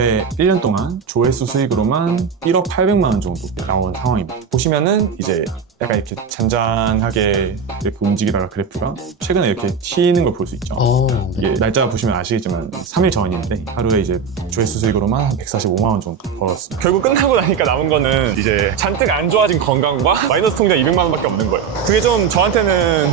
올해 1년 동안 조회수 수익으로만 1억 800만 원 정도 나온 상황입니다. 보시면은 이제 약간 이렇게 잔잔하게 이렇게 움직이다가 그래프가 최근에 이렇게 튀는 걸 볼 수 있죠. 이게 날짜 보시면 아시겠지만 3일 전인데 하루에 이제 조회수 수익으로만 한 145만 원 정도 벌었습니다. 결국 끝나고 나니까 남은 거는 이제 잔뜩 안 좋아진 건강과 마이너스 통장 200만 원밖에 없는 거예요. 그게 좀 저한테는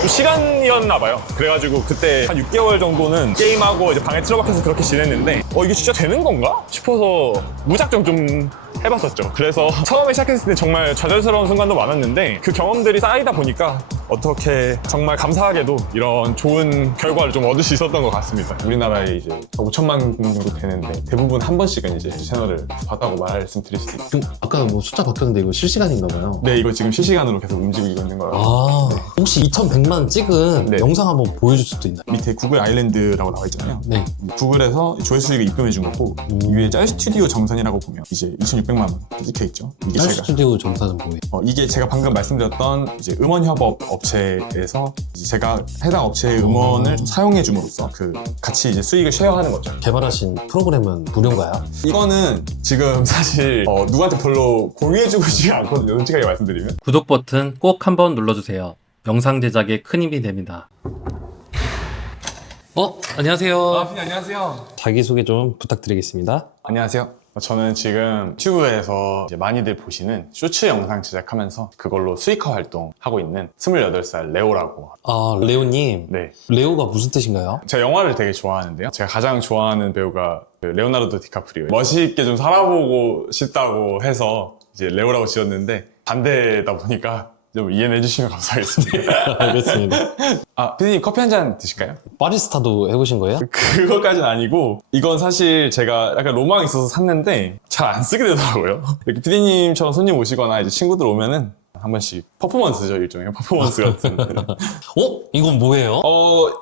좀 시간이었나 봐요. 그래가지고 그때 한 6개월 정도는 게임하고 이제 방에 틀어박혀서 그렇게 지냈는데 이게 진짜 되는 건가? 싶어서 무작정 좀 해봤었죠. 그래서 처음에 시작했을 때 정말 좌절스러운 순간도 많았는데 그 경험들이 쌓이다 보니까 어떻게 정말 감사하게도 이런 좋은 결과를 좀 얻을 수 있었던 것 같습니다. 우리나라에 이제 5천만 명 정도 되는데 대부분 한 번씩은 이제 채널을 봤다고 말씀드릴 수도 있고. 지금 아까 뭐 숫자 바뀌었는데 이거 실시간인가 봐요. 네, 이거 지금 실시간으로 계속 움직이고 있는 거예요. 네. 혹시 2,100만 찍은 네. 영상 한번 보여줄 수도 있나요? 밑에 구글 아일랜드라고 나와 있잖아요. 네. 구글에서 조회수 수익을 입금해 준 거고 이 위에 짤 스튜디오 정산이라고 보면 이제 2,600만 원 찍혀 있죠. 이게 짤 제가 스튜디오 정사는 뭐예요? 이게 제가 방금 말씀드렸던 이제 음원 협업 업체에서 이제 제가 해당 업체의 음원을 좀 사용해 줌으로써 그 같이 이제 수익을 쉐어하는 거죠. 개발하신 프로그램은 무료인가요? 이거는 지금 사실 누구한테 별로 공유해주고 있지 않거든요. 솔직하게 말씀드리면. 구독 버튼 꼭 한번 눌러주세요. 영상 제작에 큰 힘이 됩니다. 안녕하세요. 네, 안녕하세요. 자기소개 좀 부탁드리겠습니다. 안녕하세요. 저는 지금 유튜브에서 이제 많이들 보시는 쇼츠 영상 제작하면서 그걸로 수익화 활동하고 있는 28살 레오라고. 레오님. 네. 레오가 무슨 뜻인가요? 제가 영화를 되게 좋아하는데요. 제가 가장 좋아하는 배우가 레오나르도 디카프리오. 멋있게 좀 살아보고 싶다고 해서 이제 레오라고 지었는데 반대다 보니까 좀 이해해 주시면 감사하겠습니다. 알겠습니다. 피디님 커피 한 잔 드실까요? 바리스타도 해보신 거예요? 그것까지는 아니고 이건 사실 제가 약간 로망이 있어서 샀는데 잘 안 쓰게 되더라고요. 이렇게 피디님처럼 손님 오시거나 이제 친구들 오면은 한 번씩 퍼포먼스죠, 일종의 퍼포먼스 같은. 이건 뭐예요?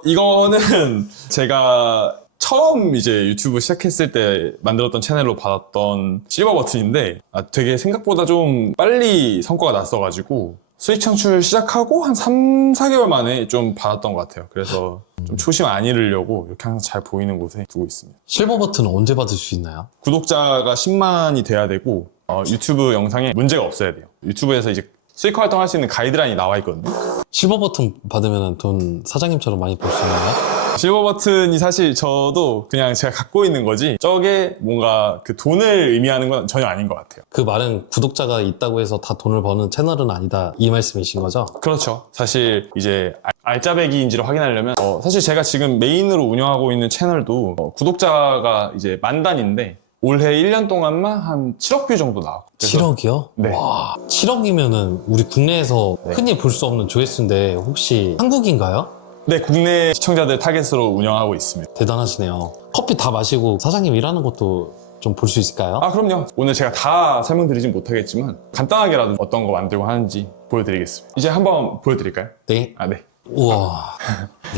이거는 제가 처음 이제 유튜브 시작했을 때 만들었던 채널로 받았던 실버 버튼인데 되게 생각보다 좀 빨리 성과가 났어가지고 수익 창출 시작하고 한 3, 4개월 만에 좀 받았던 것 같아요. 그래서 좀 초심 안 잃으려고 이렇게 항상 잘 보이는 곳에 두고 있습니다. 실버 버튼은 언제 받을 수 있나요? 구독자가 10만이 돼야 되고 유튜브 영상에 문제가 없어야 돼요. 유튜브에서 이제 수익 활동할 수 있는 가이드라인이 나와 있거든요. 실버 버튼 받으면 돈 사장님처럼 많이 벌 수 있나요? 실버 버튼이 사실 저도 그냥 제가 갖고 있는 거지 저게 뭔가 그 돈을 의미하는 건 전혀 아닌 것 같아요. 그 말은 구독자가 있다고 해서 다 돈을 버는 채널은 아니다 이 말씀이신 거죠? 그렇죠. 사실 이제 알짜배기인지를 확인하려면 사실 제가 지금 메인으로 운영하고 있는 채널도 구독자가 이제 10,000단인데 올해 1년 동안만 한 7억 뷰 정도 나왔고. 7억이요? 네. 와, 7억이면은 우리 국내에서 흔히 볼 수 없는 조회수인데 혹시 한국인가요? 네, 국내 시청자들 타겟으로 운영하고 있습니다. 대단하시네요. 커피 다 마시고 사장님 일하는 것도 좀 볼 수 있을까요? 그럼요. 오늘 제가 다 설명드리진 못하겠지만 간단하게라도 어떤 거 만들고 하는지 보여드리겠습니다. 이제 한번 보여드릴까요? 네. 네. 우와,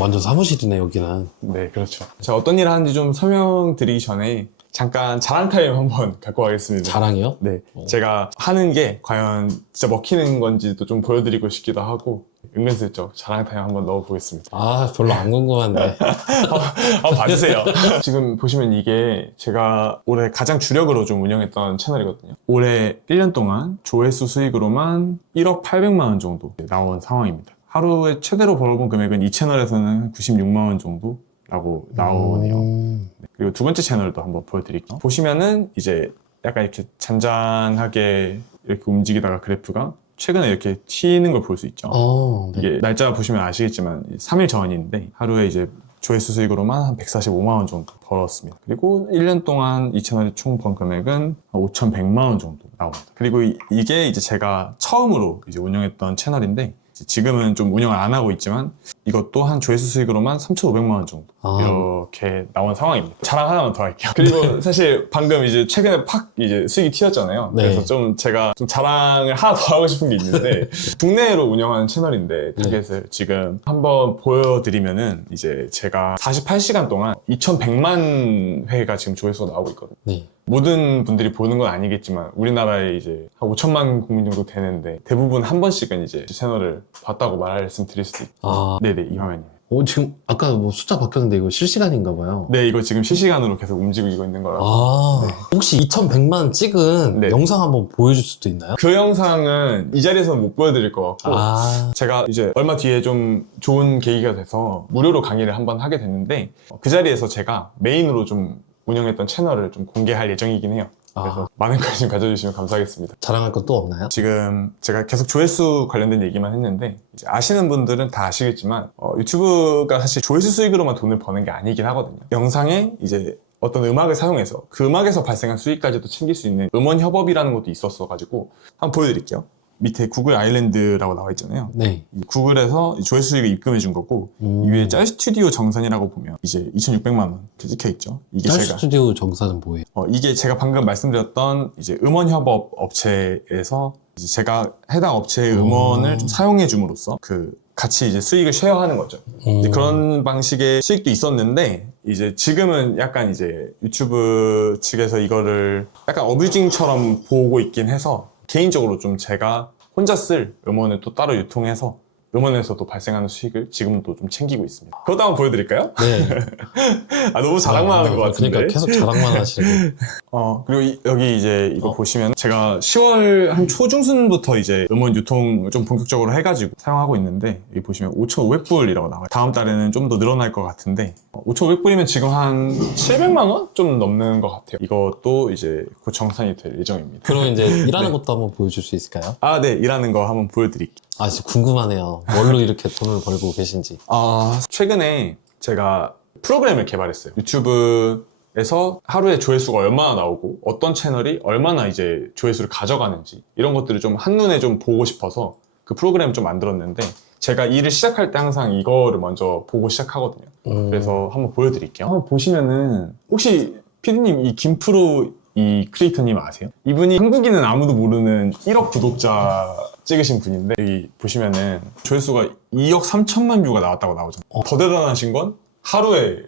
완전 사무실이네 여기는. 네, 그렇죠. 제가 어떤 일을 하는지 좀 설명드리기 전에 잠깐 자랑 타임 한번 갖고 가겠습니다. 자랑이요? 네, 제가 하는 게 과연 진짜 먹히는 건지도 좀 보여드리고 싶기도 하고 은근슬쩍 자랑 타임 한번 넣어보겠습니다. 별로 안 궁금한데. 한번 봐주세요. 지금 보시면 이게 제가 올해 가장 주력으로 좀 운영했던 채널이거든요. 올해 1년 동안 조회수 수익으로만 1억 800만 원 정도 나온 상황입니다. 하루에 최대로 벌어본 금액은 이 채널에서는 96만 원 정도라고 나오네요. 그리고 두 번째 채널도 한번 보여드릴게요. 보시면은 이제 약간 이렇게 잔잔하게 이렇게 움직이다가 그래프가 최근에 이렇게 튀는 걸 볼 수 있죠. 네. 이게 날짜 보시면 아시겠지만 3일 전인데 하루에 이제 조회수 수익으로만 한 145만 원 정도 벌었습니다. 그리고 1년 동안 이 채널의 총 번 금액은 5,100만 원 정도 나옵니다. 그리고 이게 이제 제가 처음으로 이제 운영했던 채널인데 지금은 좀 운영을 안 하고 있지만 이것도 한 조회수 수익으로만 3,500만 원 정도 이렇게 나온 상황입니다. 자랑 하나만 더 할게요. 그리고 사실 방금 이제 최근에 팍 이제 수익이 튀었잖아요. 네. 그래서 좀 제가 좀 자랑을 하나 더 하고 싶은 게 있는데 국내로 운영하는 채널인데 타겟을 지금 한번 보여드리면은 이제 제가 48시간 동안 2,100만 회가 지금 조회수가 나오고 있거든요. 네. 모든 분들이 보는 건 아니겠지만 우리나라에 이제 한 5천만 국민 정도 되는데 대부분 한 번씩은 이제 채널을 봤다고 말씀드릴 수도 있고. 아, 네네, 이 화면입니다. 지금 아까 뭐 숫자 바뀌었는데 이거 실시간인가 봐요. 네, 이거 지금 실시간으로 계속 움직이고 있는 거라서. 아, 혹시 2,100만 찍은 네. 영상 한번 보여줄 수도 있나요? 그 영상은 이 자리에서는 못 보여드릴 것 같고 아, 제가 이제 얼마 뒤에 좀 좋은 계기가 돼서 무료로 강의를 한번 하게 됐는데 그 자리에서 제가 메인으로 좀 운영했던 채널을 좀 공개할 예정이긴 해요. 그래서 많은 관심 가져주시면 감사하겠습니다. 자랑할 건 또 없나요? 지금 제가 계속 조회수 관련된 얘기만 했는데 이제 아시는 분들은 다 아시겠지만 유튜브가 사실 조회수 수익으로만 돈을 버는 게 아니긴 하거든요. 영상에 이제 어떤 음악을 사용해서 그 음악에서 발생한 수익까지도 챙길 수 있는 음원 협업이라는 것도 있었어가지고 한번 보여드릴게요. 밑에 구글 아일랜드라고 나와 있잖아요. 네. 이 구글에서 조회수 수익을 입금해 준 거고 이 위에 짤 스튜디오 정산이라고 보면 이제 2,600만 원 이렇게 찍혀 있죠. 이게 짤 제가 스튜디오 정사는 뭐예요? 이게 제가 방금 말씀드렸던 이제 음원 협업 업체에서 이제 제가 해당 업체의 음원을 좀 사용해 줌으로써 그 같이 이제 수익을 쉐어하는 거죠. 이제 그런 방식의 수익도 있었는데 이제 지금은 약간 이제 유튜브 측에서 이거를 약간 어뷰징처럼 보고 있긴 해서 개인적으로 좀 제가 혼자 쓸 음원을 또 따로 유통해서 음원에서도 발생하는 수익을 지금도 좀 챙기고 있습니다. 그것도 한번 보여드릴까요? 네. 너무 자랑만 하는 것 같은데. 그러니까 계속 자랑만 하시고. 그리고 여기 이제 이거 어? 보시면 제가 10월 한 초중순부터 이제 음원 유통을 좀 본격적으로 해가지고 사용하고 있는데 여기 보시면 5,500불이라고 나와요. 다음 달에는 좀 더 늘어날 것 같은데 5,500불이면 지금 한 700만 원? 좀 넘는 것 같아요. 이것도 이제 곧 정산이 될 예정입니다. 그럼 이제 일하는 네. 것도 한번 보여줄 수 있을까요? 네. 일하는 거 한번 보여드릴게요. 아, 진짜 궁금하네요. 뭘로 이렇게 돈을 벌고 계신지. 최근에 제가 프로그램을 개발했어요. 유튜브에서 하루에 조회수가 얼마나 나오고 어떤 채널이 얼마나 이제 조회수를 가져가는지 이런 것들을 좀 한눈에 좀 보고 싶어서 그 프로그램을 좀 만들었는데 제가 일을 시작할 때 항상 이거를 먼저 보고 시작하거든요. 그래서 한번 보여드릴게요. 한번 보시면은 혹시 피디님 이 김프로 이 크리에이터님 아세요? 이분이 한국인은 아무도 모르는 1억 구독자 찍으신 분인데 여기 보시면은 조회수가 2억 3천만 뷰가 나왔다고 나오죠. 더 대단하신 건 하루에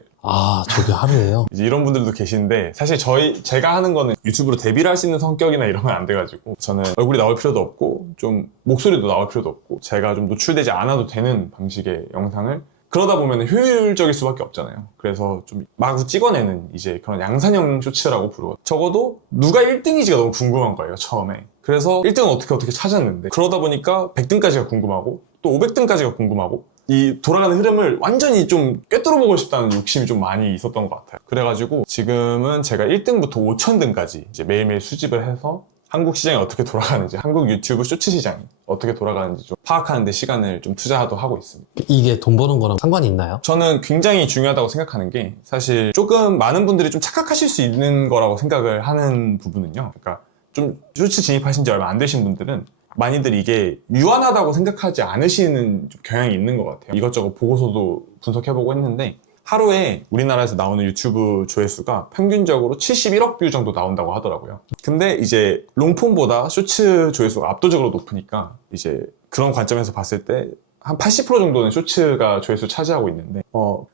저게 하루예요? 이제 이런 분들도 계신데 사실 제가 하는 거는 유튜브로 데뷔를 할 수 있는 성격이나 이런 건 안 돼가지고 저는 얼굴이 나올 필요도 없고 좀 목소리도 나올 필요도 없고 제가 좀 노출되지 않아도 되는 방식의 영상을 그러다 보면 효율적일 수밖에 없잖아요. 그래서 좀 마구 찍어내는 이제 그런 양산형 쇼츠라고 부르거든요. 적어도 누가 1등이지가 너무 궁금한 거예요, 처음에. 그래서 1등은 어떻게 찾았는데 그러다 보니까 100등까지가 궁금하고 또 500등까지가 궁금하고 이 돌아가는 흐름을 완전히 좀 꿰뚫어 보고 싶다는 욕심이 좀 많이 있었던 것 같아요. 그래가지고 지금은 제가 1등부터 5,000등까지 이제 매일매일 수집을 해서 한국 시장이 어떻게 돌아가는지, 한국 유튜브 쇼츠 시장이 어떻게 돌아가는지 좀 파악하는 데 시간을 좀 투자하도록 하고 있습니다. 이게 돈 버는 거랑 상관이 있나요? 저는 굉장히 중요하다고 생각하는 게 사실 조금 많은 분들이 좀 착각하실 수 있는 거라고 생각을 하는 부분은요. 그러니까 좀 쇼츠 진입하신 지 얼마 안 되신 분들은 많이들 이게 유한하다고 생각하지 않으시는 좀 경향이 있는 것 같아요. 이것저것 보고서도 분석해보고 했는데 하루에 우리나라에서 나오는 유튜브 조회수가 평균적으로 71억 뷰 정도 나온다고 하더라고요. 근데 이제 롱폼보다 쇼츠 조회수가 압도적으로 높으니까 이제 그런 관점에서 봤을 때 한 80% 정도는 쇼츠가 조회수 차지하고 있는데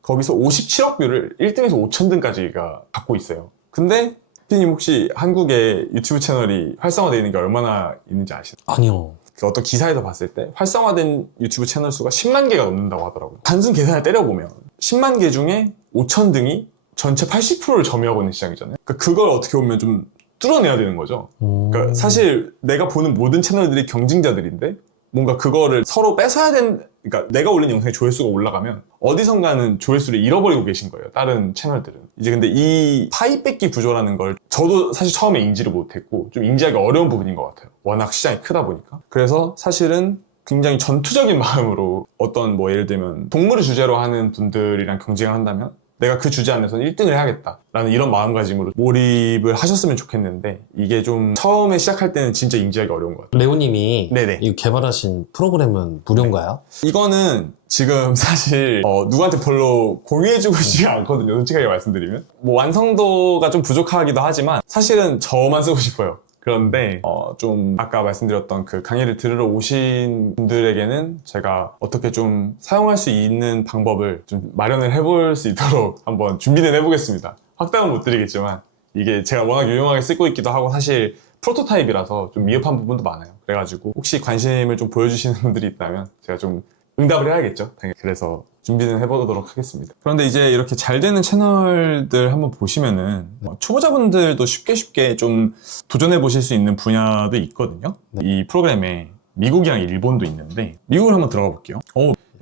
거기서 57억 뷰를 1등에서 5,000등까지가 갖고 있어요. 근데 피디님 혹시 한국에 유튜브 채널이 활성화되어 있는 게 얼마나 있는지 아시나요? 아니요. 그 어떤 기사에서 봤을 때 활성화된 유튜브 채널 수가 10만 개가 넘는다고 하더라고요. 단순 계산을 때려보면 10만 개 중에 5,000등이 전체 80%를 점유하고 있는 시장이잖아요. 그러니까 그걸 어떻게 보면 좀 뚫어내야 되는 거죠. 그러니까 사실 내가 보는 모든 채널들이 경쟁자들인데 뭔가 그거를 서로 뺏어야 그러니까 내가 올린 영상에 조회수가 올라가면 어디선가는 조회수를 잃어버리고 계신 거예요. 다른 채널들은. 이제 근데 이 파이 뺏기 구조라는 걸 저도 사실 처음에 인지를 못했고 좀 인지하기 어려운 부분인 것 같아요. 워낙 시장이 크다 보니까. 그래서 사실은 굉장히 전투적인 마음으로 어떤 뭐 예를 들면 동물을 주제로 하는 분들이랑 경쟁을 한다면 내가 그 주제 안에서는 1등을 해야겠다라는 이런 마음가짐으로 몰입을 하셨으면 좋겠는데 이게 좀 처음에 시작할 때는 진짜 인지하기 어려운 것 같아요. 레오님이 네네. 이 개발하신 프로그램은 무료인가요? 이거는 지금 사실 누구한테 별로 공유해주고 싶지 않거든요. 솔직하게 말씀드리면 뭐 완성도가 좀 부족하기도 하지만 사실은 저만 쓰고 싶어요. 그런데 좀 아까 말씀드렸던 그 강의를 들으러 오신 분들에게는 제가 어떻게 좀 사용할 수 있는 방법을 좀 마련을 해볼 수 있도록 한번 준비는 해보겠습니다. 확답은 못 드리겠지만 이게 제가 워낙 유용하게 쓰고 있기도 하고 사실 프로토타입이라서 좀 미흡한 부분도 많아요. 그래가지고 혹시 관심을 좀 보여주시는 분들이 있다면 제가 좀 응답을 해야겠죠. 당연히. 그래서 준비는 해보도록 하겠습니다. 그런데 이제 이렇게 잘 되는 채널들 한번 보시면은 초보자분들도 쉽게 좀 도전해 보실 수 있는 분야도 있거든요. 이 프로그램에 미국이랑 일본도 있는데 미국을 한번 들어가 볼게요.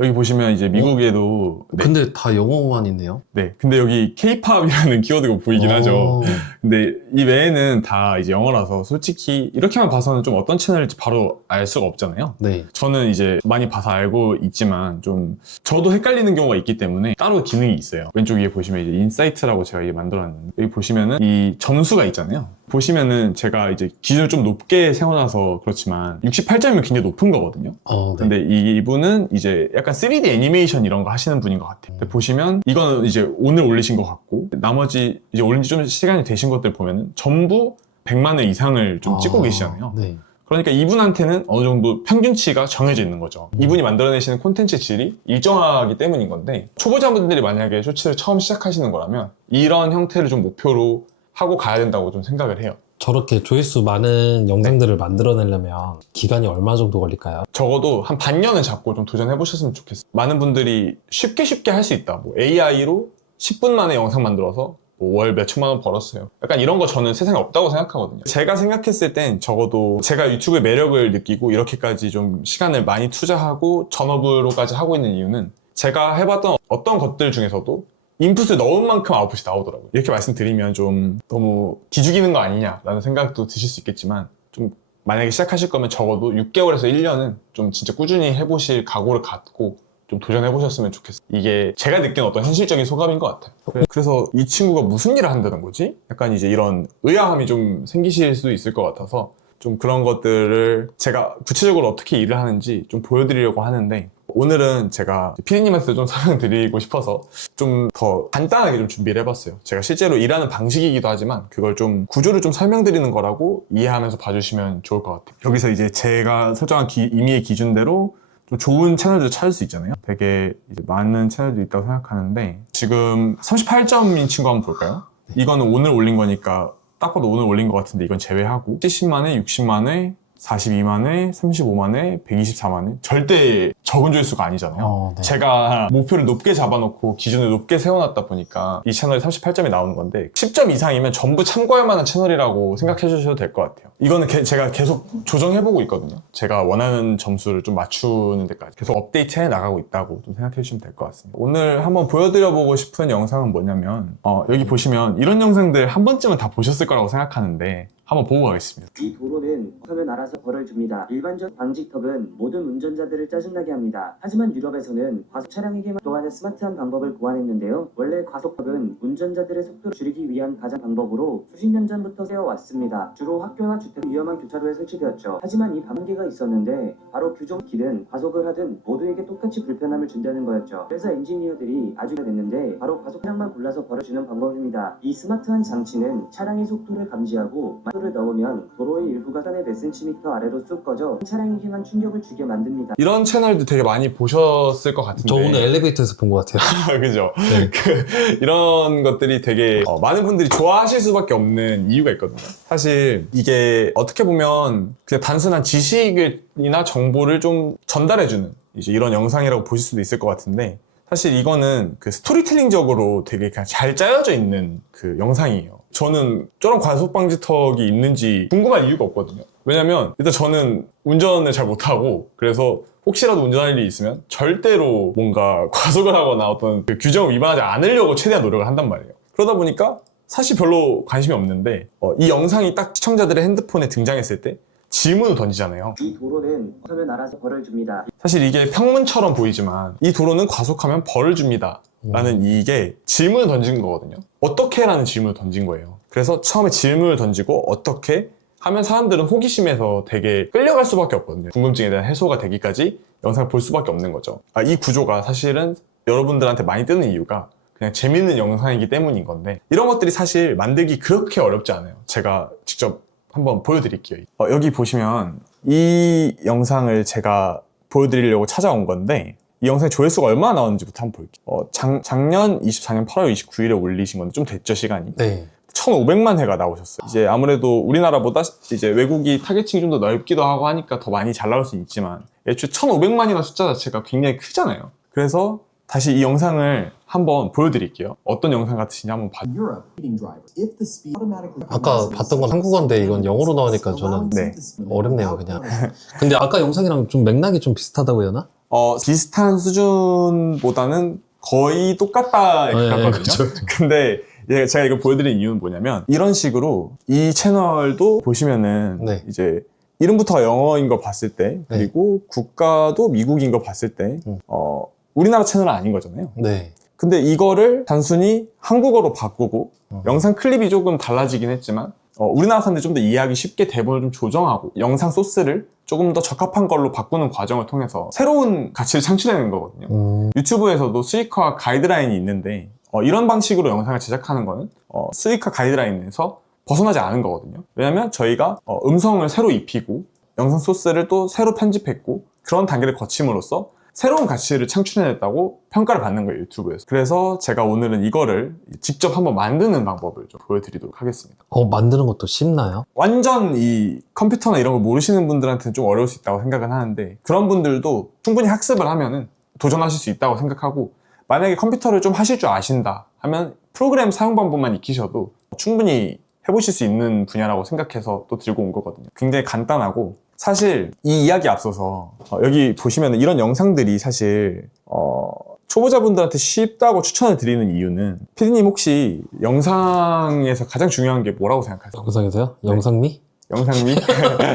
여기 보시면 이제 미국에도 근데 다 영어만 있네요. 네, 근데 여기 K-팝이라는 키워드가 보이긴 하죠. 근데 이 외에는 다 이제 영어라서 솔직히 이렇게만 봐서는 좀 어떤 채널일지 바로 알 수가 없잖아요. 네. 저는 이제 많이 봐서 알고 있지만 좀 저도 헷갈리는 경우가 있기 때문에 따로 기능이 있어요. 왼쪽 위에 보시면 이제 인사이트라고 제가 이게 만들어놨는데 여기 보시면은 이 점수가 있잖아요. 보시면은 제가 이제 기준을 좀 높게 세워놔서 그렇지만 68점이면 굉장히 높은 거거든요. 네. 근데 이분은 이제 약간 3D 애니메이션 이런 거 하시는 분인 것 같아요. 근데 보시면 이거는 이제 오늘 올리신 것 같고 나머지 이제 올린 지 좀 시간이 되신 것들 보면은 전부 100만 회 이상을 좀 찍고 계시잖아요. 네. 그러니까 이분한테는 어느 정도 평균치가 정해져 있는 거죠. 이분이 만들어내시는 콘텐츠 질이 일정하기 때문인 건데 초보자분들이 만약에 쇼츠를 처음 시작하시는 거라면 이런 형태를 좀 목표로 하고 가야 된다고 좀 생각을 해요. 저렇게 조회수 많은 영상들을 만들어내려면 기간이 얼마 정도 걸릴까요? 적어도 한 반년은 잡고 좀 도전해 보셨으면 좋겠어요. 많은 분들이 쉽게 할 수 있다. 뭐 AI로 10분 만에 영상 만들어서 뭐 월 몇천만 원 벌었어요. 약간 이런 거 저는 세상에 없다고 생각하거든요. 제가 생각했을 땐 적어도 제가 유튜브의 매력을 느끼고 이렇게까지 좀 시간을 많이 투자하고 전업으로까지 하고 있는 이유는 제가 해봤던 어떤 것들 중에서도 인풋을 넣은 만큼 아웃풋이 나오더라고요. 이렇게 말씀드리면 좀 너무 기죽이는 거 아니냐라는 생각도 드실 수 있겠지만 좀 만약에 시작하실 거면 적어도 6개월에서 1년은 좀 진짜 꾸준히 해보실 각오를 갖고 좀 도전해보셨으면 좋겠어요. 이게 제가 느낀 어떤 현실적인 소감인 것 같아요. 그래서 이 친구가 무슨 일을 한다는 거지? 약간 이제 이런 의아함이 좀 생기실 수도 있을 것 같아서 좀 그런 것들을 제가 구체적으로 어떻게 일을 하는지 좀 보여드리려고 하는데 오늘은 제가 피디님한테 좀 설명드리고 싶어서 좀 더 간단하게 좀 준비를 해봤어요. 제가 실제로 일하는 방식이기도 하지만 그걸 좀 구조를 좀 설명드리는 거라고 이해하면서 봐주시면 좋을 것 같아요. 여기서 이제 제가 설정한 임의의 기준대로 좀 좋은 채널들 찾을 수 있잖아요. 되게 이제 많은 채널들이 있다고 생각하는데 지금 38점인 친구 한번 볼까요? 이거는 오늘 올린 거니까 딱 봐도 오늘 올린 것 같은데 이건 제외하고 70만회, 60만회, 42만회, 35만회, 124만회 절대 적은 조회수가 아니잖아요. 네. 제가 목표를 높게 잡아놓고 기준을 높게 세워놨다 보니까 이 채널이 38점이 나오는 건데 10점 이상이면 전부 참고할 만한 채널이라고 생각해 주셔도 될 것 같아요. 이거는 제가 계속 조정해보고 있거든요. 제가 원하는 점수를 좀 맞추는 데까지 계속 업데이트해 나가고 있다고 좀 생각해 주시면 될 것 같습니다. 오늘 한번 보여드려보고 싶은 영상은 뭐냐면 여기 보시면 이런 영상들 한 번쯤은 다 보셨을 거라고 생각하는데 한번 보고 가겠습니다. 이 도로는 서면 알아서 벌을 줍니다. 일반적 방지턱은 모든 운전자들을 짜증나게 합니다. 하지만 유럽에서는 과속 차량에게만 도안의 스마트한 방법을 고안했는데요. 원래 과속턱은 운전자들의 속도를 줄이기 위한 가장 방법으로 수십 년 전부터 세워왔습니다. 주로 학교나 주택 위험한 교차로에 설치되었죠. 하지만 이 한계가 있었는데 바로 규정 길은 과속을 하든 모두에게 똑같이 불편함을 준다는 거였죠. 그래서 엔지니어들이 아주 됐는데 바로 과속 차량만 골라서 벌어주는 방법입니다. 이 스마트한 장치는 차량의 속도를 감지하고 를 넣으면 도로의 일부가 산의 몇 센티미터 아래로 쑥 꺼져 차량이 향한 충격을 주게 만듭니다. 이런 채널도 되게 많이 보셨을 것 같은데 저 오늘 엘리베이터에서 본 것 같아요. 그죠? 네. 이런 것들이 되게 많은 분들이 좋아하실 수밖에 없는 이유가 있거든요. 사실 이게 어떻게 보면 그냥 단순한 지식이나 정보를 좀 전달해주는 이제 이런 영상이라고 보실 수도 있을 것 같은데 사실 이거는 그 스토리텔링적으로 되게 그냥 잘 짜여져 있는 그 영상이에요. 저는 저런 과속방지턱이 있는지 궁금한 이유가 없거든요. 왜냐면 일단 저는 운전을 잘 못하고 그래서 혹시라도 운전할 일이 있으면 절대로 뭔가 과속을 하거나 어떤 그 규정을 위반하지 않으려고 최대한 노력을 한단 말이에요. 그러다 보니까 사실 별로 관심이 없는데 이 영상이 딱 시청자들의 핸드폰에 등장했을 때 질문을 던지잖아요. 이 도로는 서면 알아서 벌을 줍니다. 사실 이게 평문처럼 보이지만 이 도로는 과속하면 벌을 줍니다 라는 이게 질문을 던진 거거든요. 어떻게? 라는 질문을 던진 거예요. 그래서 처음에 질문을 던지고 어떻게 하면 사람들은 호기심에서 되게 끌려갈 수밖에 없거든요. 궁금증에 대한 해소가 되기까지 영상을 볼 수밖에 없는 거죠. 이 구조가 사실은 여러분들한테 많이 뜨는 이유가 그냥 재밌는 영상이기 때문인 건데 이런 것들이 사실 만들기 그렇게 어렵지 않아요. 제가 직접 한번 보여드릴게요. 여기 보시면 이 영상을 제가 보여드리려고 찾아온 건데 이 영상의 조회수가 얼마나 나왔는지부터 한번 볼게요. 작년 24년 8월 29일에 올리신 건데 좀 됐죠, 시간이? 네. 1,500만 회가 나오셨어요. 이제 아무래도 우리나라보다 이제 외국이 타겟층이 좀 더 넓기도 하고 하니까 더 많이 잘 나올 수 있지만 애초에 1,500만이라는 숫자 자체가 굉장히 크잖아요. 그래서 다시 이 영상을 한번 보여드릴게요. 어떤 영상 같으신지 한번 봐주세요. 아까 봤던 건 한국어인데 이건 영어로 나오니까 저는 네. 어렵네요, 그냥. 근데 아까 영상이랑 좀 맥락이 좀 비슷하다고 해야 하나? 비슷한 수준보다는 거의 똑같다 가깝거든요. 그쵸. 근데 제가 이거 보여드린 이유는 뭐냐면 이런 식으로 이 채널도 보시면은 네. 이제 이름부터 영어인 거 봤을 때 그리고 국가도 미국인 거 봤을 때 우리나라 채널은 아닌 거잖아요. 네. 근데 이거를 단순히 한국어로 바꾸고 영상 클립이 조금 달라지긴 했지만 우리나라 사람들이 좀 더 이해하기 쉽게 대본을 좀 조정하고 영상 소스를 조금 더 적합한 걸로 바꾸는 과정을 통해서 새로운 가치를 창출해내는 거거든요. 유튜브에서도 수익화 가이드라인이 있는데 이런 방식으로 영상을 제작하는 거는 수익화 가이드라인에서 벗어나지 않은 거거든요. 왜냐면 저희가 음성을 새로 입히고 영상 소스를 또 새로 편집했고 그런 단계를 거침으로써 새로운 가치를 창출해냈다고 평가를 받는 거예요, 유튜브에서. 그래서 제가 오늘은 이거를 직접 한번 만드는 방법을 좀 보여드리도록 하겠습니다. 만드는 것도 쉽나요? 완전 이 컴퓨터나 이런 걸 모르시는 분들한테는 좀 어려울 수 있다고 생각은 하는데 그런 분들도 충분히 학습을 하면은 도전하실 수 있다고 생각하고 만약에 컴퓨터를 좀 하실 줄 아신다 하면 프로그램 사용 방법만 익히셔도 충분히 해보실 수 있는 분야라고 생각해서 또 들고 온 거거든요. 굉장히 간단하고 사실 이 이야기 앞서서 여기 보시면 이런 영상들이 사실 초보자분들한테 쉽다고 추천을 드리는 이유는 피디님 혹시 영상에서 가장 중요한 게 뭐라고 생각하세요? 영상에서요? 영상미? 영상미?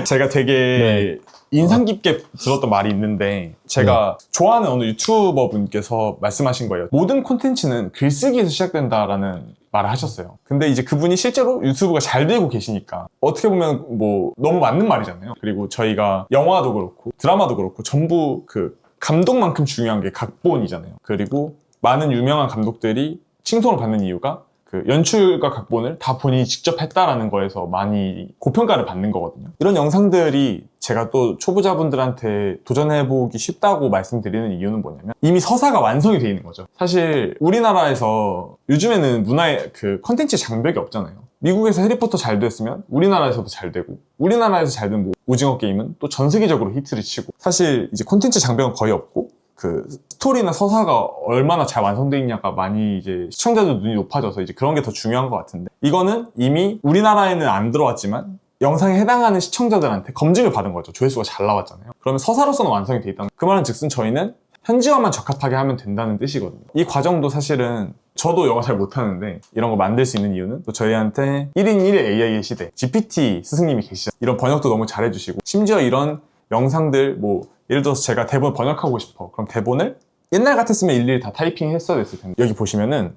제가 되게 인상 깊게 들었던 말이 있는데 제가 좋아하는 어느 유튜버 분께서 말씀하신 거예요. 모든 콘텐츠는 글쓰기에서 시작된다라는 말을 하셨어요. 근데 이제 그분이 실제로 유튜브가 잘 되고 계시니까 어떻게 보면 뭐 너무 맞는 말이잖아요. 그리고 저희가 영화도 그렇고 드라마도 그렇고 전부 그 감독만큼 중요한 게 각본이잖아요. 그리고 많은 유명한 감독들이 칭송을 받는 이유가 그 연출과 각본을 다 본인이 직접 했다라는 거에서 많이 고평가를 받는 거거든요. 이런 영상들이 제가 또 초보자분들한테 도전해보기 쉽다고 말씀드리는 이유는 뭐냐면 이미 서사가 완성이 돼 있는 거죠. 사실 우리나라에서 요즘에는 문화의 그 컨텐츠 장벽이 없잖아요. 미국에서 해리포터 잘 됐으면 우리나라에서도 잘 되고 우리나라에서 잘 된 뭐 오징어 게임은 또 전 세계적으로 히트를 치고 사실 이제 콘텐츠 장벽은 거의 없고 그 스토리나 서사가 얼마나 잘 완성되어 있냐가 많이 이제 시청자들 눈이 높아져서 이제 그런 게 더 중요한 것 같은데 이거는 이미 우리나라에는 안 들어왔지만 영상에 해당하는 시청자들한테 검증을 받은 거죠. 조회수가 잘 나왔잖아요. 그러면 서사로서는 완성이 돼 있다는 그 말은 즉슨 저희는 현지화만 적합하게 하면 된다는 뜻이거든요. 이 과정도 사실은 저도 영어 잘 못하는데 이런 거 만들 수 있는 이유는 또 저희한테 1인 1 AI의 시대 GPT 스승님이 계시잖아요. 이런 번역도 너무 잘해주시고 심지어 이런 영상들 뭐 예를 들어서 제가 대본 번역하고 싶어. 그럼 대본을 옛날 같았으면 일일이 다 타이핑 했어야 됐을 텐데 여기 보시면은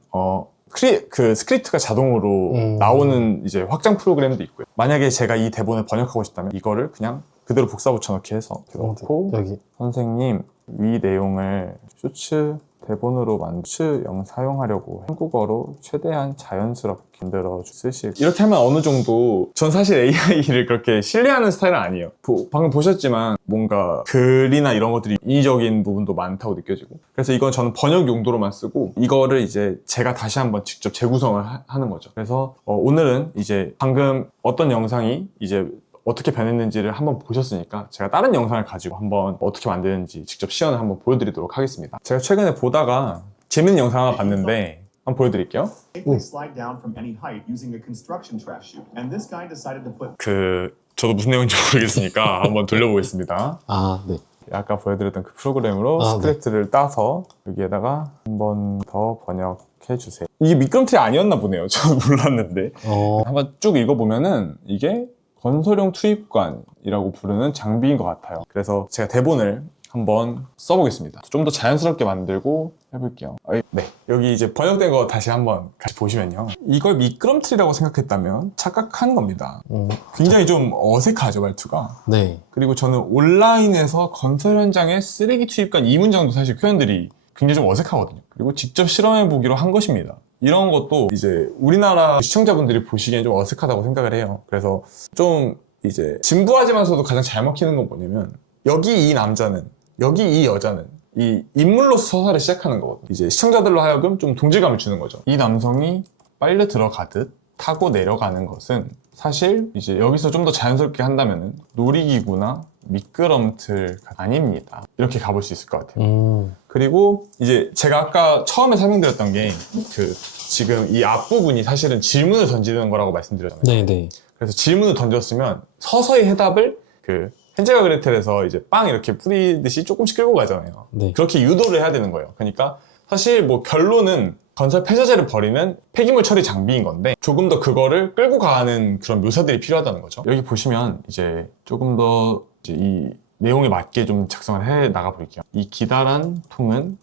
그 스크립트가 자동으로 나오는 이제 확장 프로그램도 있고요. 만약에 제가 이 대본을 번역하고 싶다면 이거를 그냥 그대로 복사 붙여넣기 해서 넣고 여기. 선생님 위 내용을 쇼츠 대본으로 사용하려고 한국어로 최대한 자연스럽게 만들어 쓰실 이렇게 하면 어느 정도 전 사실 AI를 그렇게 신뢰하는 스타일은 아니에요. 방금 보셨지만 뭔가 글이나 이런 것들이 인위적인 부분도 많다고 느껴지고 그래서 이건 저는 번역 용도로만 쓰고 이거를 이제 제가 다시 한번 직접 재구성을 하는 거죠. 그래서 오늘은 이제 방금 어떤 영상이 이제 어떻게 변했는지를 한번 보셨으니까 제가 다른 영상을 가지고 한번 어떻게 만드는지 직접 시연을 한번 보여드리도록 하겠습니다. 제가 최근에 보다가 재밌는 영상 하나 봤는데 한번 보여드릴게요. slide down from any height using a construction trash chute. And this guy decided to put 저도 무슨 내용인지 모르겠으니까 한번 돌려보겠습니다. 네. 아까 보여드렸던 그 프로그램으로 스크립트를 따서 여기에다가 한 번 더 번역해 주세요. 이게 미끄럼틀이 아니었나 보네요. 저는 몰랐는데. 한번 쭉 읽어보면은 이게 건설용 투입관이라고 부르는 장비인 것 같아요. 그래서 제가 대본을 한번 써보겠습니다. 좀 더 자연스럽게 만들고 해볼게요. 네, 여기 이제 번역된 거 다시 한번 같이 보시면요. 이걸 미끄럼틀이라고 생각했다면 착각하는 겁니다. 굉장히 좀 어색하죠, 말투가. 네. 그리고 저는 온라인에서 건설 현장에 쓰레기 투입관 이 문장도 사실 표현들이 굉장히 좀 어색하거든요. 그리고 직접 실험해보기로 한 것입니다. 이런 것도 이제 우리나라 시청자분들이 보시기엔 좀 어색하다고 생각을 해요. 그래서 좀 이제 진부하지만서도 가장 잘 먹히는 건 뭐냐면 여기 이 남자는 여기 이 여자는 이 인물로서 서사를 시작하는 거거든요. 이제 시청자들로 하여금 좀 동질감을 주는 거죠. 이 남성이 빨려 들어가듯 타고 내려가는 것은 사실 이제 여기서 좀 더 자연스럽게 한다면은 놀이기구나 미끄럼틀 아닙니다. 이렇게 가볼 수 있을 것 같아요. 그리고 이제 제가 아까 처음에 설명드렸던 게 그 지금 이 앞부분이 사실은 질문을 던지는 거라고 말씀드렸잖아요. 네네. 그래서 질문을 던졌으면 서서히 해답을 그 헨젤과 그레텔에서 이제 빵 이렇게 뿌리듯이 조금씩 끌고 가잖아요. 네. 그렇게 유도를 해야 되는 거예요. 그러니까 사실 뭐 결론은 건설 폐자재를 버리는 폐기물 처리 장비인 건데 조금 더 그거를 끌고 가는 그런 묘사들이 필요하다는 거죠. 여기 보시면 이제 조금 더 이제 이 내용에 맞게 좀 작성을 해 나가 볼게요. 이 기다란 통은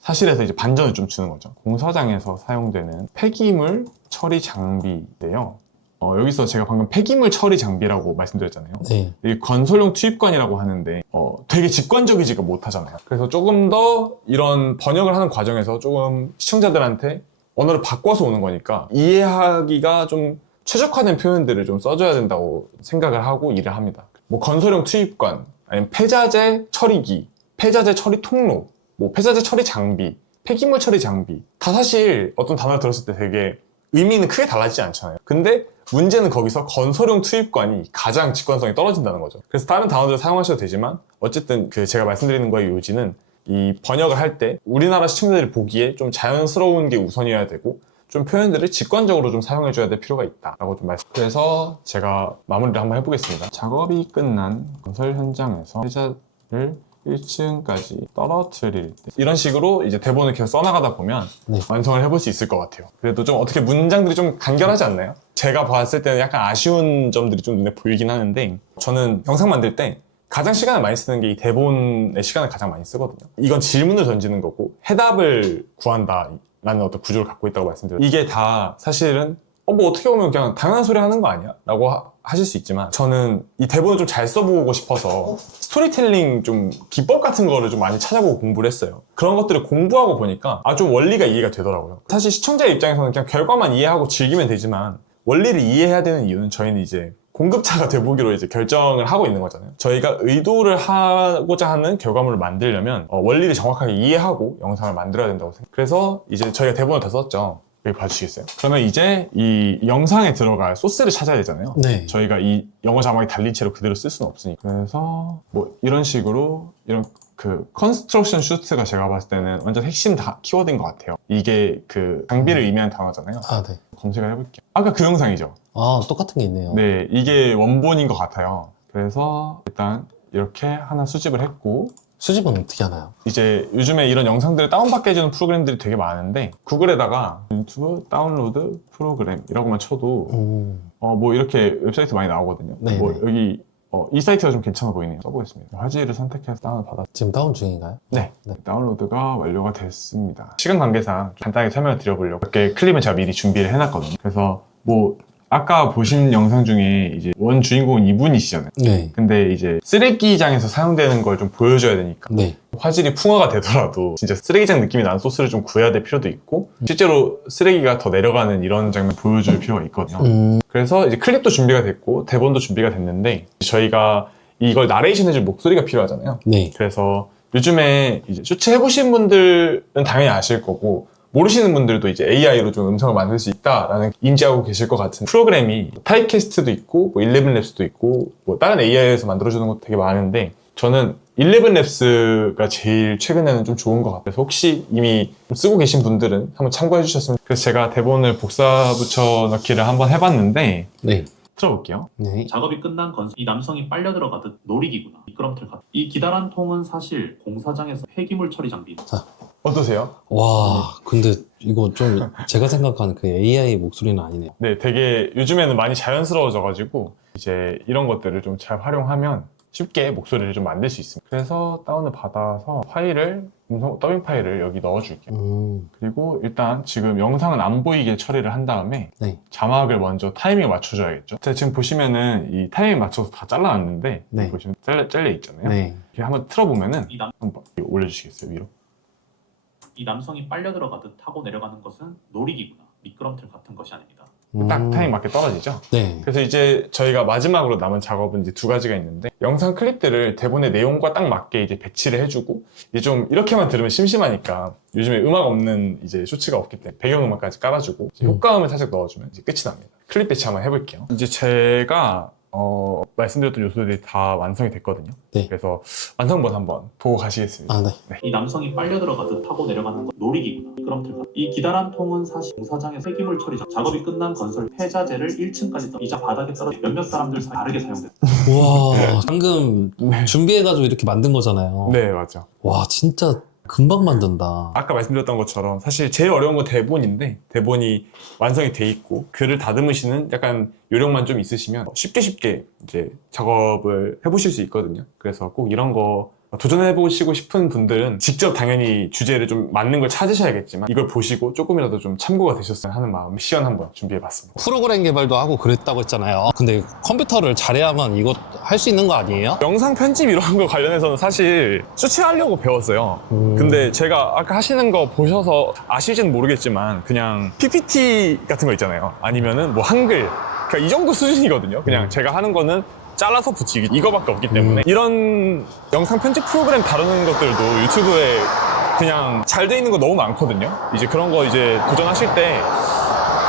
사실에서 이제 반전을 좀 주는 거죠. 공사장에서 사용되는 폐기물 처리 장비인데요. 여기서 제가 방금 폐기물 처리 장비라고 말씀드렸잖아요. 네. 이게 건설용 투입관이라고 하는데 되게 직관적이지가 못하잖아요. 그래서 조금 더 이런 번역을 하는 과정에서 조금 시청자들한테 언어를 바꿔서 오는 거니까 이해하기가 좀 최적화된 표현들을 좀 써줘야 된다고 생각을 하고 일을 합니다. 뭐 건설용 투입관, 아니면 폐자재 처리기, 폐자재 처리 통로, 뭐 폐자재 처리 장비, 폐기물 처리 장비 다 사실 어떤 단어를 들었을 때 되게 의미는 크게 달라지지 않잖아요. 근데 문제는 거기서 건설용 투입관이 가장 직관성이 떨어진다는 거죠. 그래서 다른 단어들을 사용하셔도 되지만 어쨌든 그 제가 말씀드리는 거의 요지는 이 번역을 할 때 우리나라 시청자들이 보기에 좀 자연스러운 게 우선이어야 되고 좀 표현들을 직관적으로 좀 사용해줘야 될 필요가 있다라고 좀 그래서 제가 마무리를 한번 해보겠습니다. 작업이 끝난 건설 현장에서 회자를 1층까지 떨어뜨릴 때 이런 식으로 이제 대본을 계속 써나가다 보면 네. 완성을 해볼 수 있을 것 같아요. 그래도 좀 어떻게 문장들이 좀 간결하지 않나요? 제가 봤을 때는 약간 아쉬운 점들이 좀 눈에 보이긴 하는데 저는 영상 만들 때 가장 시간을 많이 쓰는 게 이 대본의 시간을 가장 많이 쓰거든요. 이건 질문을 던지는 거고 해답을 구한다 라는 어떤 구조를 갖고 있다고 말씀드렸어요. 이게 다 사실은 뭐 어떻게 보면 그냥 당연한 소리 하는 거 아니야? 라고 하실 수 있지만 저는 이 대본을 좀 잘 써보고 싶어서 스토리텔링 좀 기법 같은 거를 좀 많이 찾아보고 공부를 했어요. 그런 것들을 공부하고 보니까 좀 원리가 이해가 되더라고요. 사실 시청자 입장에서는 그냥 결과만 이해하고 즐기면 되지만 원리를 이해해야 되는 이유는 저희는 이제 공급자가 돼보기로 이제 결정을 하고 있는 거잖아요. 저희가 의도를 하고자 하는 결과물을 만들려면 원리를 정확하게 이해하고 영상을 만들어야 된다고 생각해요. 그래서 이제 저희가 대본을 다 썼죠. 여기 봐주시겠어요? 그러면 이제 이 영상에 들어갈 소스를 찾아야 되잖아요. 네. 저희가 이 영어 자막이 달린 채로 그대로 쓸 수는 없으니까. 그래서 뭐 이런 식으로 이런 그 컨스트럭션 슈트가 제가 봤을 때는 완전 핵심 키워드인 것 같아요. 이게 그 장비를 의미하는 단어잖아요. 아, 네. 검색을 해볼게요. 아까 그 영상이죠? 아, 똑같은 게 있네요. 네, 이게 원본인 것 같아요. 그래서 일단 이렇게 하나 수집을 했고 수집은 어떻게 하나요? 이제 요즘에 이런 영상들을 다운받게 해주는 프로그램들이 되게 많은데 구글에다가 유튜브 다운로드 프로그램이라고만 쳐도 뭐 이렇게 웹사이트 많이 나오거든요. 네네. 뭐 여기 이 사이트가 좀 괜찮아 보이네요. 써보겠습니다. 화질을 선택해서 다운받았. 지금 다운 중인가요? 네. 네. 다운로드가 완료가 됐습니다. 시간 관계상 간단하게 설명을 드려보려고 이렇게 클립은 제가 미리 준비를 해놨거든요. 그래서 뭐 아까 보신 영상 중에 이제 원 주인공은 이분이시잖아요. 네. 근데 이제 쓰레기장에서 사용되는 걸 좀 보여줘야 되니까 네. 화질이 풍화가 되더라도 진짜 쓰레기장 느낌이 나는 소스를 좀 구해야 될 필요도 있고 실제로 쓰레기가 더 내려가는 이런 장면 보여줄 필요가 있거든요. 그래서 이제 클립도 준비가 됐고 대본도 준비가 됐는데 저희가 이걸 나레이션 해줄 목소리가 필요하잖아요. 네. 그래서 요즘에 이제 쇼츠 해보신 분들은 당연히 아실 거고 모르시는 분들도 이제 AI로 좀 음성을 만들 수 있다라는 인지하고 계실 것 같은 프로그램이 타입캐스트도 있고 뭐 11랩스도 있고 뭐 다른 AI에서 만들어주는 것도 되게 많은데 저는 11랩스가 제일 최근에는 좀 좋은 것 같아요. 그래서 혹시 이미 쓰고 계신 분들은 한번 참고해 주셨으면. 그래서 제가 대본을 복사 붙여 넣기를 한번 해봤는데 네. 틀어볼게요. 네. 작업이 끝난 건설 이 남성이 빨려 들어가듯 놀이기구나 미끄럼틀 같은 이 기다란 통은 사실 공사장에서 폐기물 처리 장비다. 어떠세요? 와, 근데 이거 좀 제가 생각하는 그 AI 목소리는 아니네요. 네, 되게 요즘에는 많이 자연스러워져가지고 이제 이런 것들을 좀 잘 활용하면 쉽게 목소리를 좀 만들 수 있습니다. 그래서 다운을 받아서 파일을 음성 더빙 파일을 여기 넣어줄게요. 그리고 일단 지금 영상은 안 보이게 처리를 한 다음에 네. 자막을 먼저 타이밍을 맞춰줘야겠죠. 제가 지금 보시면은 이 타이밍 맞춰서 다 잘라놨는데 네. 여기 보시면 잘려 있잖아요. 네. 이렇게 한번 틀어보면은 이, 남, 한번 올려주시겠어요 위로? 이 남성이 빨려 들어가듯 타고 내려가는 것은 놀이기구나 미끄럼틀 같은 것이 아닙니다. 딱 타이밍 맞게 떨어지죠. 네. 그래서 이제 저희가 마지막으로 남은 작업은 이제 두 가지가 있는데, 영상 클립들을 대본의 내용과 딱 맞게 이제 배치를 해주고, 이제 좀 이렇게만 들으면 심심하니까 요즘에 음악 없는 이제 쇼츠가 없기 때문에 배경음악까지 깔아주고 이제 효과음을 살짝 넣어주면 이제 끝이 납니다. 클립 배치 한번 해볼게요. 이제 제가 말씀드렸던 요소들이 다 완성이 됐거든요. 네. 그래서 완성본 한번 보고 가시겠습니다. 아, 네. 이 남성이 빨려 들어가듯 타고 내려가는 건 놀이기구나. 미끄럼틀 같은. 이 기다란 통은 사실 공사장에서 폐기물 처리 전 작업이 끝난 건설 폐자재를 1층까지 이자 바닥에 떨어져 몇몇 사람들 사이 다르게 사용됐어요. 우와, 방금 네. 준비해가지고 이렇게 만든 거잖아요. 네, 맞죠. 와, 진짜 금방 만든다. 아까 말씀드렸던 것처럼 사실 제일 어려운 건 대본인데, 대본이 완성이 돼 있고 글을 다듬으시는 약간 요령만 좀 있으시면 쉽게 이제 작업을 해보실 수 있거든요. 그래서 꼭 이런 거 도전해보시고 싶은 분들은 직접 당연히 주제를 좀 맞는 걸 찾으셔야겠지만, 이걸 보시고 조금이라도 좀 참고가 되셨으면 하는 마음 시연 한번 준비해봤습니다. 프로그램 개발도 하고 그랬다고 했잖아요. 근데 컴퓨터를 잘해야만 이거 할 수 있는 거 아니에요? 영상 편집 이런 거 관련해서는 사실 수치하려고 배웠어요. 근데 제가 아까 하시는 거 보셔서 아실지는 모르겠지만 그냥 PPT 같은 거 있잖아요. 아니면은 뭐 한글, 그러니까 이 정도 수준이거든요. 그냥 제가 하는 거는 잘라서 붙이기 이거밖에 없기 때문에 이런 영상 편집 프로그램 다루는 것들도 유튜브에 그냥 잘 돼 있는 거 너무 많거든요. 이제 그런 거 이제 도전하실 때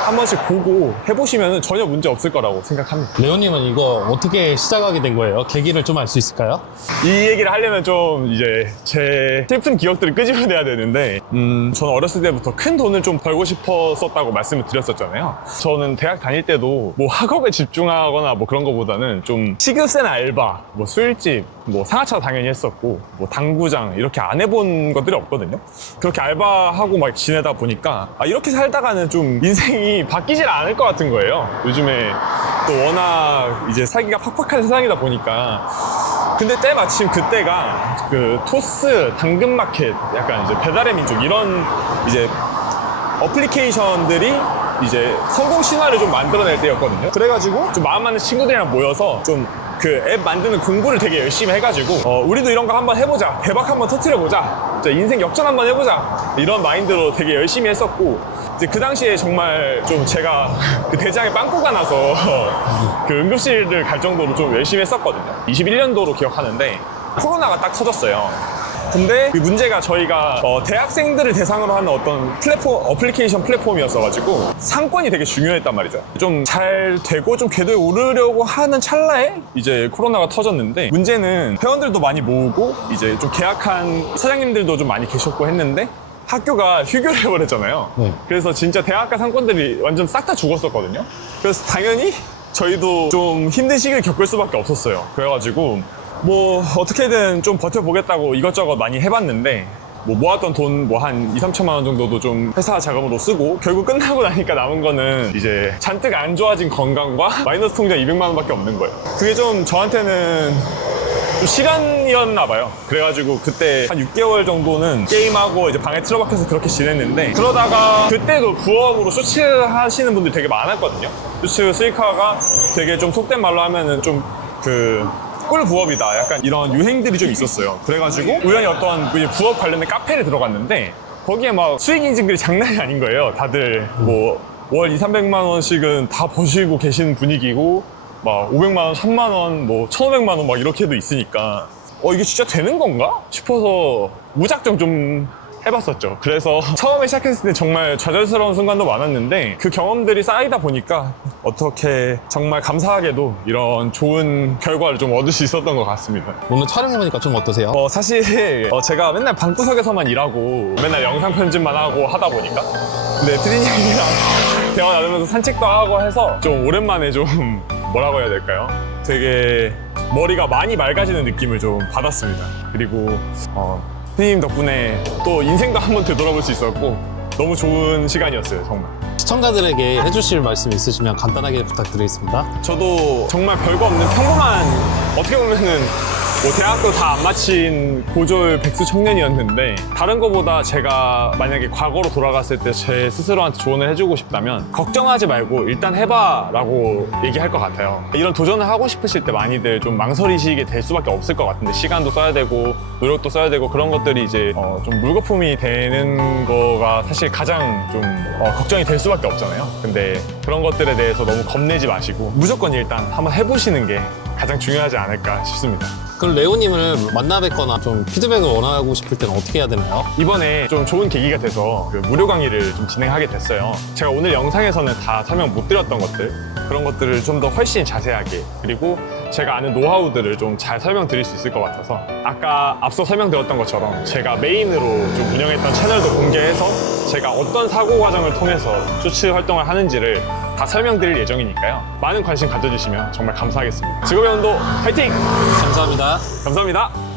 한 번씩 보고 해보시면 전혀 문제 없을 거라고 생각합니다. 레오님은 이거 어떻게 시작하게 된 거예요? 계기를 좀 알 수 있을까요? 이 얘기를 하려면 좀 이제 제 슬픈 기억들을 끄집어내야 되는데, 저는 어렸을 때부터 큰 돈을 좀 벌고 싶었었다고 말씀을 드렸었잖아요. 저는 대학 다닐 때도 뭐 학업에 집중하거나 뭐 그런 거보다는 좀 시급센 알바, 뭐 술집, 뭐 상하차 당연히 했었고, 뭐 당구장 이렇게 안 해본 것들이 없거든요. 그렇게 알바하고 막 지내다 보니까 이렇게 살다가는 좀 인생이 바뀌질 않을 것 같은 거예요. 요즘에 또 워낙 이제 살기가 팍팍한 세상이다 보니까. 근데 때마침 그때가 그 토스, 당근마켓, 약간 이제 배달의 민족 이런 이제 어플리케이션들이 이제 성공 신화를 좀 만들어낼 때였거든요. 그래가지고 좀 마음 맞는 친구들이랑 모여서 좀 그 앱 만드는 공부를 되게 열심히 해가지고 우리도 이런 거 한번 해보자, 대박 한번 터트려보자, 진짜 인생 역전 한번 해보자, 이런 마인드로 되게 열심히 했었고, 이제 그 당시에 정말 좀 제가 그 대장에 빵꾸가 나서 그 응급실을 갈 정도로 좀 열심히 했었거든요. 21년도로 기억하는데 코로나가 딱 터졌어요. 근데 그 문제가 저희가 대학생들을 대상으로 하는 어떤 어플리케이션 플랫폼이었어가지고 상권이 되게 중요했단 말이죠. 좀 잘 되고 좀 궤도에 오르려고 하는 찰나에 이제 코로나가 터졌는데, 문제는 회원들도 많이 모으고 이제 좀 계약한 사장님들도 좀 많이 계셨고 했는데 학교가 휴교를 해버렸잖아요. 그래서 진짜 대학가 상권들이 완전 싹 다 죽었었거든요. 그래서 당연히 저희도 좀 힘든 시기를 겪을 수밖에 없었어요. 그래가지고 뭐 어떻게든 좀 버텨보겠다고 이것저것 많이 해봤는데, 뭐 모았던 돈 뭐 한 2-3천만 원 정도도 좀 회사 자금으로 쓰고, 결국 끝나고 나니까 남은 거는 이제 잔뜩 안 좋아진 건강과 마이너스 통장 200만 원밖에 없는 거예요. 그게 좀 저한테는 좀 시간이었나 봐요. 그래가지고 그때 한 6개월 정도는 게임하고 이제 방에 틀어박혀서 그렇게 지냈는데, 그러다가 그때도 부업으로 쇼츠 하시는 분들이 되게 많았거든요. 쇼츠 수익화가 되게 좀 속된 말로 하면은 좀 꿀 부업이다, 약간 이런 유행들이 좀 있었어요. 그래가지고 우연히 어떤 부업 관련된 카페를 들어갔는데 거기에 막 수익 인증글이 장난이 아닌 거예요. 다들 뭐 월 200-300만 원씩은 다 버시고 계신 분위기고, 막 500만 원, 1000만 원, 뭐 1500만 원 막 이렇게도 있으니까 이게 진짜 되는 건가 싶어서 무작정 좀 해봤었죠. 그래서 처음에 시작했을 때 정말 좌절스러운 순간도 많았는데, 그 경험들이 쌓이다 보니까 어떻게 정말 감사하게도 이런 좋은 결과를 좀 얻을 수 있었던 것 같습니다. 오늘 촬영해보니까 좀 어떠세요? 사실 제가 맨날 방구석에서만 일하고 맨날 영상 편집만 하고 하다 보니까, 근데 피디님이랑 대화 나누면서 산책도 하고 해서 좀 오랜만에 좀 뭐라고 해야 될까요? 되게 머리가 많이 맑아지는 느낌을 좀 받았습니다. 그리고 피디님 덕분에 또 인생도 한번 되돌아볼 수 있었고 너무 좋은 시간이었어요, 정말. 시청자들에게 해주실 말씀 있으시면 간단하게 부탁드리겠습니다. 저도 정말 별거 없는 평범한, 어떻게 보면은 뭐 대학도 다 안 마친 고졸 백수 청년이었는데 다른 거보다 제가 만약에 과거로 돌아갔을 때 제 스스로한테 조언을 해주고 싶다면 걱정하지 말고 일단 해봐 라고 얘기할 것 같아요. 이런 도전을 하고 싶으실 때 많이들 좀 망설이시게 될 수밖에 없을 것 같은데 시간도 써야 되고 노력도 써야 되고 그런 것들이 이제 좀 물거품이 되는 거가 사실 가장 좀 걱정이 될 수밖에 없잖아요. 근데 그런 것들에 대해서 너무 겁내지 마시고 무조건 일단 한번 해보시는 게 가장 중요하지 않을까 싶습니다. 그럼 레오님을 만나 뵙거나 좀 피드백을 원하고 싶을 때는 어떻게 해야 되나요? 이번에 좀 좋은 계기가 돼서 그 무료 강의를 좀 진행하게 됐어요. 제가 오늘 영상에서는 다 설명 못 드렸던 것들, 그런 것들을 좀 더 훨씬 자세하게, 그리고 제가 아는 노하우들을 좀 잘 설명드릴 수 있을 것 같아서 아까 앞서 설명드렸던 것처럼 제가 메인으로 좀 운영했던 채널도 공개해서 제가 어떤 사고 과정을 통해서 쇼츠 활동을 하는지를 다 설명드릴 예정이니까요. 많은 관심 가져주시면 정말 감사하겠습니다. 직업의 온도 화이팅! 감사합니다. 감사합니다.